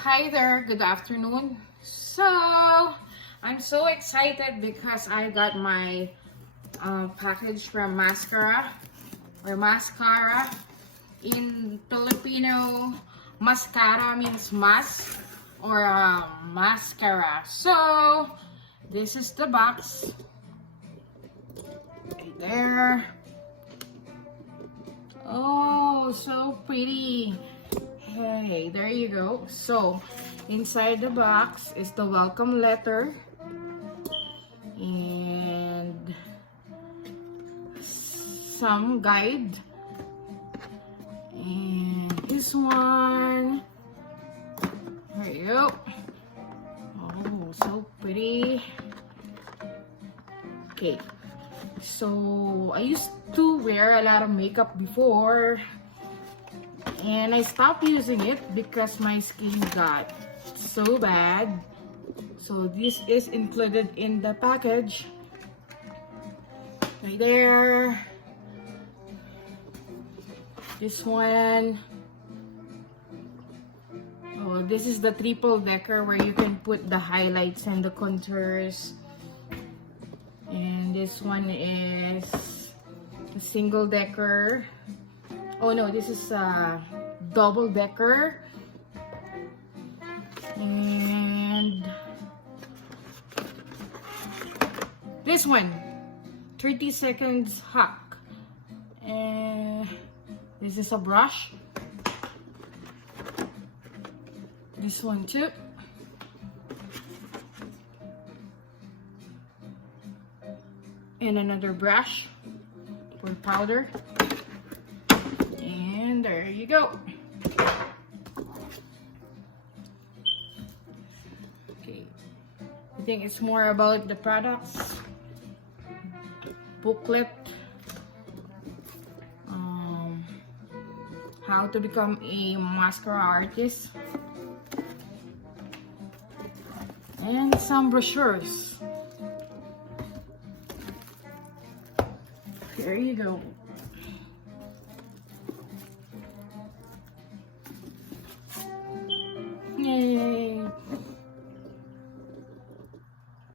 Hi there, good afternoon. So, I'm so excited because I got my package from Maskcara or Maskcara. In Filipino, Maskcara means mask or mascara. So, this is the box. Right there. Oh, so pretty. Hey, there you go. So, inside the box is the welcome letter and some guide. And this one. There you go. Oh, so pretty. Okay. So, I used to wear a lot of makeup before. And I stopped using it because my skin got so bad. So this is included in the package. Right there. This one. Oh, this is the triple decker where you can put the highlights and the contours. And this one is a single decker. Oh no, this is a double decker. And this one, 30 seconds hack. And this is a brush. This one too. And another brush for powder. And there you go. Okay, I think it's more about the products, booklet, how to become a mascara artist, and some brochures. There you go.